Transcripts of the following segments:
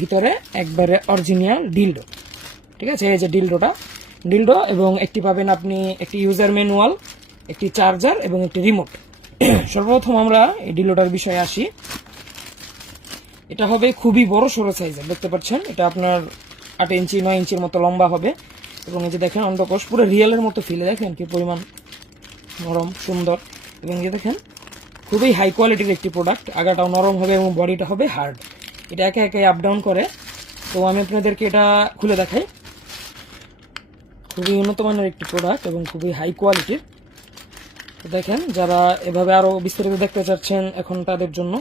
ভিতরে একবারে original dildo. ঠিক আছে, এই যে ডিলডো এবং একটি পাবেন আপনি একটি ইউজার ম্যানুয়াল, একটি চার্জার এবং একটি রিমোট। সর্বপ্রথম আমরা এই ডিলডোটার বিষয়ে আসি। এটা হবে খুবই বড় সড়ো সাইজের, দেখতে পাচ্ছেন এটা আপনার 8 ইঞ্চি 9 ইঞ্চির মতো লম্বা হবে এবং এই যে দেখেন অন্ডকোষ পুরো রিয়েলের মতো ফিলে, দেখেন কি পরিমাণ নরম সুন্দর। এবং এই যে দেখেন খুবই হাই কোয়ালিটির একটি প্রোডাক্ট, আগাটাও নরম হবে এবং বডিটা হবে হার্ড। এটা একে একে আপ ডাউন করে। তো আমি আপনাদেরকে এটা খুলে দেখাই। খুবই উন্নত মানের একটি প্রোডাক্ট এবং খুবই হাই কোয়ালিটির। তো দেখেন যারা এভাবে আরো বিস্তারিত দেখতে চাচ্ছেন এখন তাদের জন্য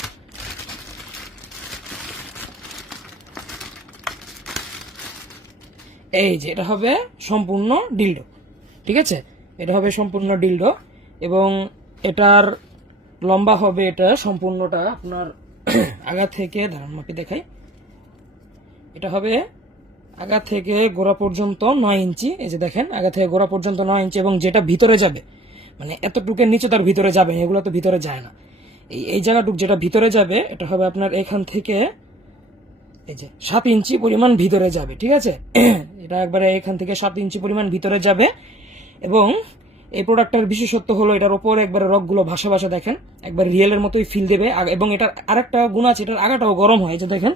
এই যে এটা হবে সম্পূর্ণ ডিলডো। ঠিক আছে, এটা হবে সম্পূর্ণ ডিলডো এবং এটার লম্বা হবে এটা সম্পূর্ণটা আপনার আগা থেকে, দাঁড়ান মাপি দেখাই, এটা হবে আগা থেকে গোড়া পর্যন্ত 9 ইঞ্চি। এই যে দেখেন আগা থেকে গোড়া পর্যন্ত 9 ইঞ্চি এবং যেটা ভিতরে যাবে মানে এতটুকের নিচে তার ভিতরে যাবে, এগুলো তো ভিতরে যায় না। এই জায়গাটুক যেটা ভিতরে যাবে এটা হবে আপনার এখান থেকে এই যে 7 ইঞ্চি পরিমাণ ভিতরে যাবে। ঠিক আছে, এটা একবারে এখান থেকে 7 ইঞ্চি পরিমাণ ভিতরে যাবে এবং এই প্রোডাক্টের বিশেষত্ব হলো এটার উপরে একবারে রকগুলো ভাসা ভাসা, দেখেন একবার রিয়েলের মতোই ফিল দেবে। এবং এটার আরেকটা গুণ আছে, এটার আগাটাও গরম হয়। যে দেখেন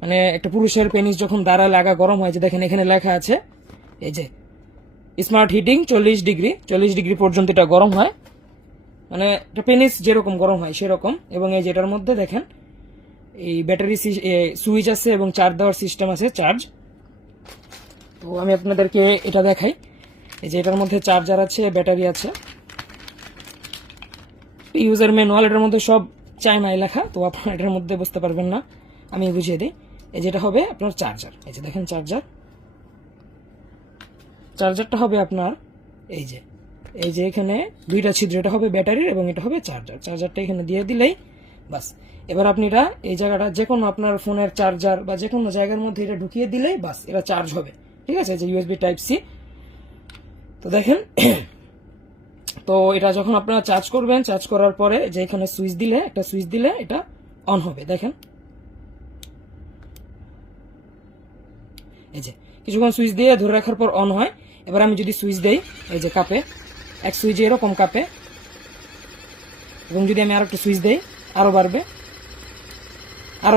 মানে একটা পুরুষের পেনিস যখন দাঁড়ালে আগা গরম হয়, যে দেখেন এখানে লেখা আছে এই যে স্মার্ট হিটিং 40 ডিগ্রি পর্যন্ত এটা গরম হয়, মানে একটা পেনিস যেরকম গরম হয় সেরকম। এবং এই যেটার মধ্যে দেখেন এই ব্যাটারি সুইচ আছে এবং চার্জ দেওয়ার সিস্টেম আছে, চার্জ। তো আমি আপনাদেরকে এটা দেখাই। এই যে এটার মধ্যে চার্জার আছে, ব্যাটারি আছে, ইউজার ম্যানুয়াল এটার মধ্যে সব চায়নায় লেখা, তো আপনারা এটার মধ্যে বুঝতে পারবেন না, আমি বুঝিয়ে দিই। এই যেটা হবে আপনার চার্জার, এই যে দেখেন চার্জারটা হবে আপনার এই যে এখানে 2টা ছিদ্র, এটা হবে ব্যাটারির এবং এটা হবে চার্জারটা এখানে দিয়ে দিলেই বাস। এবার আপনি এটা এই জায়গাটা যে কোনো আপনার ফোনের চার্জার বা যে কোনো জায়গার মধ্যে এটা ঢুকিয়ে দিলেই বাস এটা চার্জ হবে। ঠিক আছে, যে ইউএসবি টাইপ সি। তো দেখেন তো এটা যখন আপনারা চার্জ করবেন, চার্জ করার পরে যে এখানে একটা সুইচ দিলে এটা অন হবে। দেখেন এই যে কিছুক্ষণ সুইচ দিয়ে ধরে রাখার পর অন হয়। এবার আমি যদি সুইচ দেই এই যে কাপে, এক সুইচে এরকম কাপে, এবং যদি আমি আরেকটা সুইচ দেই আরো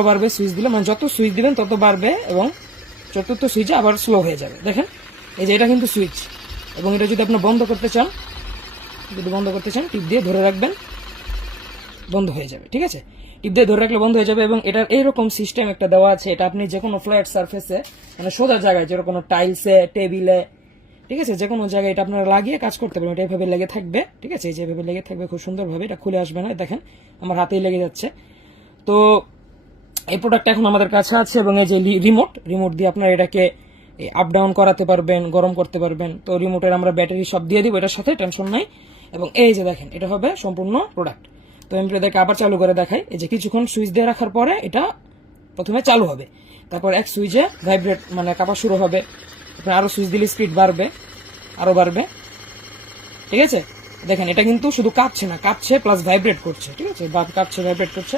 বাড়বে সুইচ দিলে, মানে যত সুইচ দিবেন তত বাড়বে এবং চতুর্থ সুইচে আবার স্লো হয়ে যাবে। দেখেন এই যে এটা কিন্তু সুইচ, এবং এটা যদি আপনি বন্ধ করতে চান টিপ দিয়ে ধরে রাখবেন, বন্ধ হয়ে যাবে। ঠিক আছে, টিপ দিয়ে ধরে রাখলে বন্ধ হয়ে যাবে। এবং এটার এইরকম সিস্টেম একটা দেওয়া আছে, এটা আপনি যে কোনো ফ্ল্যাট সারফেসে মানে সোজা জায়গায়, যেরকম টাইলসে, টেবিলে, ঠিক আছে, যে কোনো জায়গায় এটা আপনারা লাগিয়ে কাজ করতে পারবেন। এটা এভাবে লেগে থাকবে। ঠিক আছে, এই যে এভাবে লেগে থাকবে খুব সুন্দরভাবে, এটা খুলে আসবে না। দেখেন আমার হাতেই লেগে যাচ্ছে। তো এই প্রোডাক্ট এখন আমাদের কাছে আছে এবং এই যে রিমোট দিয়ে আপনারা এটাকে আপ ডাউন করাতে পারবেন, গরম করতে পারবেন। তো রিমোটের আমরা ব্যাটারি সব দিয়ে দিব এটার সাথে, টেনশন নাই। এবং এই যে দেখেন এটা হবে সম্পূর্ণ প্রোডাক্ট। তো আমি এটাকে আবার চালু করে দেখাই। এই যে কিছুক্ষণ সুইচ দিয়ে রাখার পরে এটা প্রথমে চালু হবে, তারপর এক সুইচে ভাইব্রেট মানে কাঁপা শুরু হবে। আপনার আরো সুইচ দিলে স্পিড আরো বাড়বে। ঠিক আছে, দেখেন এটা কিন্তু শুধু কাঁপছে প্লাস ভাইব্রেট করছে। ঠিক আছে, কাঁপছে ভাইব্রেট করছে।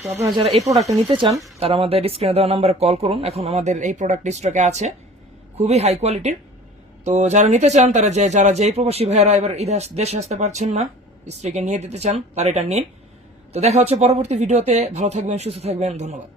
তো আপনারা যারা এই প্রোডাক্টটা নিতে চান তারা আমাদের স্ক্রিনে দেওয়া নাম্বারে কল করুন। এখন আমাদের এই প্রোডাক্ট স্টকে আছে, খুবই হাই কোয়ালিটির। তো যারা নিতে চান যারা যেই প্রবাসী ভাইয়েরা এবার দেশে আসতে পারছেন না, স্ত্রীকে নিয়ে দিতে চান, তারা এটা নিন। তো দেখা হচ্ছে পরবর্তী ভিডিওতে। ভালো থাকবেন, সুস্থ থাকবেন, ধন্যবাদ।